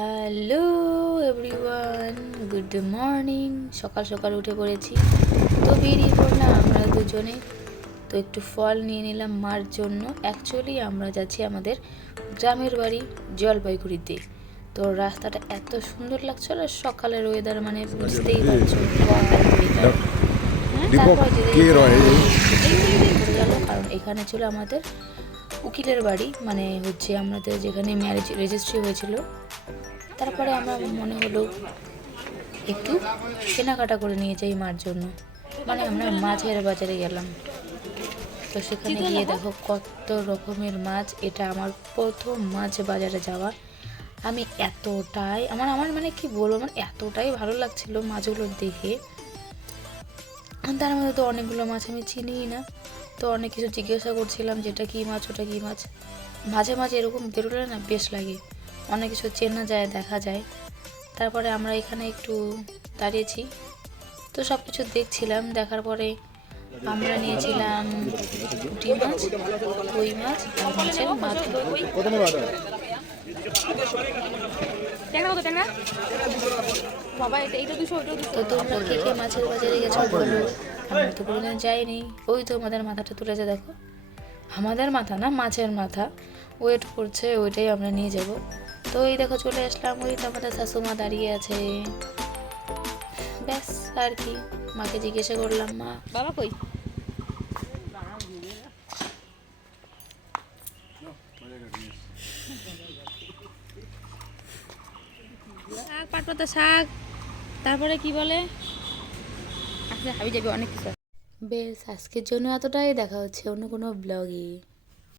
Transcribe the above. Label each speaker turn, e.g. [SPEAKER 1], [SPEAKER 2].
[SPEAKER 1] Hello everyone good morning সকাল সকাল উঠে পড়েছি। তো বেরিয়ে পড়লাম আমরা দুজনে। তো একটু ফল নিয়ে নিলাম মার জন্য। অ্যাকচুয়ালি আমরা যাচ্ছি আমাদের গ্রামের বাড়ি জলপাইগুড়িতে। তো রাস্তাটা এত সুন্দর লাগছিল আর সকালের ওয়েদার মানে বুঝতেই পারছ হ্যাঁ, কারণ এখানে ছিল আমাদের উকিলের বাড়ি। মানে হচ্ছে আমাদের যেখানে ম্যারেজ রেজিস্ট্রি হয়েছিল। তারপরে আমার মনে হলো একটু কেনাকাটা করে নিয়ে যাই মার জন্য। মানে আমরা মাছের বাজারে গেলাম। তো সেখানে গিয়ে দেখো কত রকমের মাছ, এটা আমার প্রথম মাছ বাজারে যাওয়া। আমি এতটাই, আমার আমার মানে কি বলব মানে এতটাই ভালো লাগছিল মাছগুলো দেখে। তার মধ্যে তো অনেকগুলো মাছ আমি চিনিই না। তো অনেক কিছু জিজ্ঞাসা করছিলাম, যেটা কী মাছ, ওটা কী মাছ। মাঝে মাঝে এরকম বেরোলে না বেশ লাগে। অনেক কিছু চেনা যায় দেখা যায়। তারপরে আমরা এখানে একটু দাঁড়িয়েছি। তো সব কিছু দেখছিলাম দেখার পরে আমরা নিয়েছিলাম পুঁটি মাছ কই মাছ আর মাছের
[SPEAKER 2] দুশো
[SPEAKER 1] তো তোমরা কে কে মাছের বাজারে গেছো বলো। আমরা তো কোনোদিন যাইনি। ওই তো আমাদের মাথাটা তুলেছে দেখো। আমাদের মাথা না মাছের মাথা। ওয়েট করছে ওইটাই আমরা নিয়ে যাব। তো এই দেখো চলে আসলাম ওই তো আমাদের শাশুমা দাঁড়িয়ে আছে। ব্যাস আর কি মাকে জিজ্ঞাসা করলাম মা
[SPEAKER 2] বাবা কই? শাক পাট পাতা শাক। তারপরে কি বলে? আচ্ছা হাবি যাবি অনেক কিছু।
[SPEAKER 1] বেশ আজকের জন্য এতটাই দেখা হচ্ছে অন্য কোনো ব্লগে